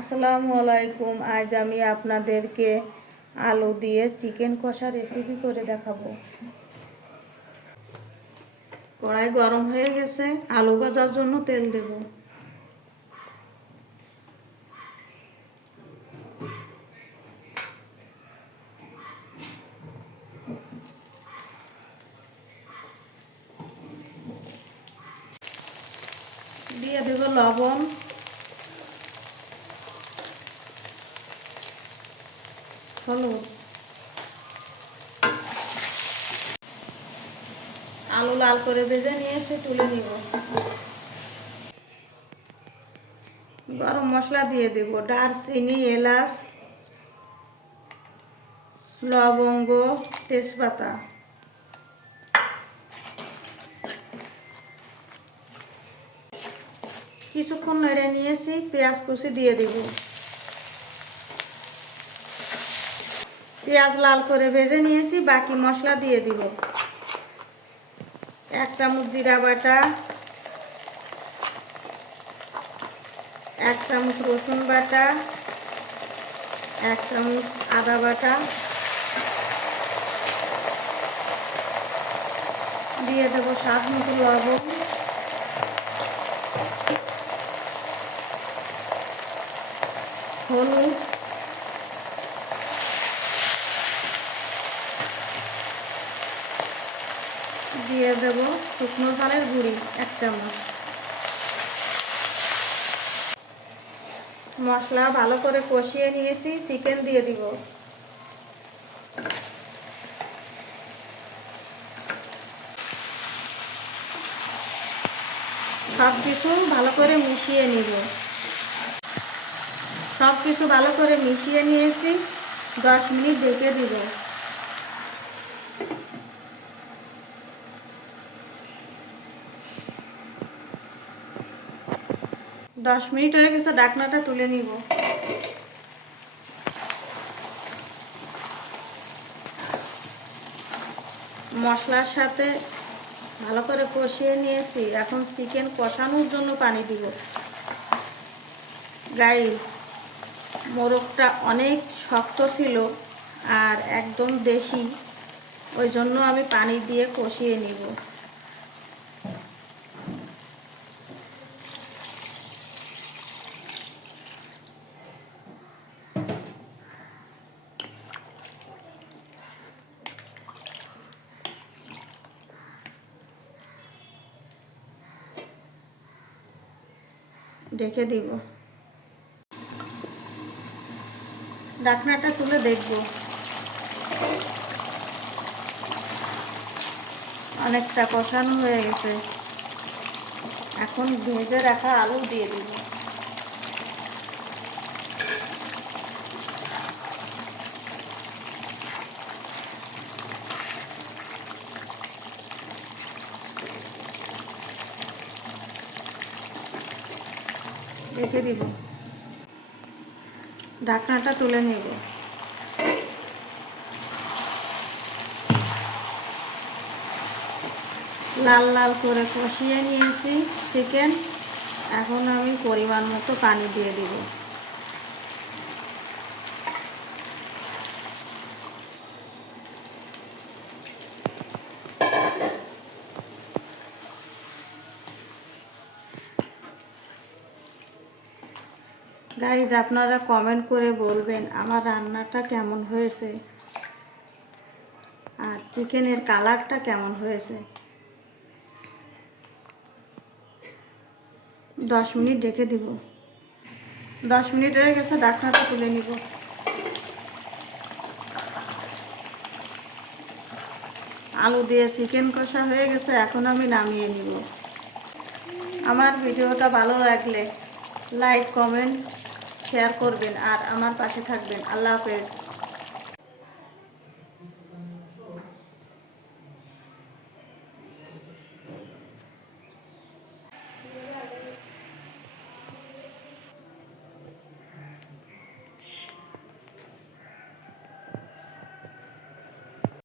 আসসালামু আলাইকুম। আজ আমি আপনাদেরকে আলু দিয়ে চিকেন কষা রেসিপি করে দেখাবো। কড়াই গরম হয়ে গেছে, আলু ভাজার জন্য তেল দেব। দিয়ে দেব লবণ। হলুদ আলু লাল করে ভেজে নিয়ে এসে তুলে নিব। গরম মশলা দিয়ে দেব, দারচিনি, এলাচ, লবঙ্গ, তেজপাতা। কিছুক্ষণ নেড়ে নিয়েছি পেঁয়াজ কুচি দিয়ে দেবো। পেঁয়াজ লাল করে ভেজে নিয়েছি, বাকি মশলা দিয়ে দিব। এক চামচ জিরা বাটা, এক চামচ রসুন বাটা, এক চামচ আদা বাটা দিয়ে দেবো স্বাদ মতো লবণ। হলুদ দিয়ে দেব শুকনো চালের গুঁড়ি, এক চামচ। মশলা ভালো করে কষিয়ে নিয়েছি, চিকেন দিয়ে দিব। সব কিছু ভালো করে মিশিয়ে নিব। সব কিছু ভালো করে মিশিয়ে নিয়েছি, দশ মিনিট ঢেকে দিব। দশ মিনিট হয়ে গেছে, ডাকনাটা তুলে নিব। মশলার সাথে ভালো করে কষিয়ে নিয়েছি। এখন চিকেন কষানোর জন্য পানি দিব। গাই মোরগটা অনেক শক্ত ছিল আর একদম দেশি, ওই জন্য আমি পানি দিয়ে কষিয়ে নিব। ঢেকে দিব। ডাকনাটা তুলে দেখব। অনেকটা কষানো হয়ে গেছে। এখন ভেজে রাখা আলু দিয়ে দিব। রেখে দিব। ঢাকনাটা তুলে নেব। লাল লাল করে কষিয়ে নিয়েছি চিকেন এখন আমি পরিমাণ মতো পানি দিয়ে দিব। গাইজ আপনারা কমেন্ট করে বলবেন আমার রান্নাটা কেমন হয়েছে? আর চিকেনের কালারটা কেমন হয়েছে? দশ মিনিট ডেকে দিব। দশ মিনিট হয়ে গেছে, ডাকনাটা তুলে নিব। আলু দিয়ে চিকেন কষা হয়ে গেছে, এখন আমি নামিয়ে নিব। আমার ভিডিওটা ভালো লাগলে লাইক কমেন্ট শেয়ার করবেন আর আমার পাশে থাকবেন। আল্লাহ হাফেজ।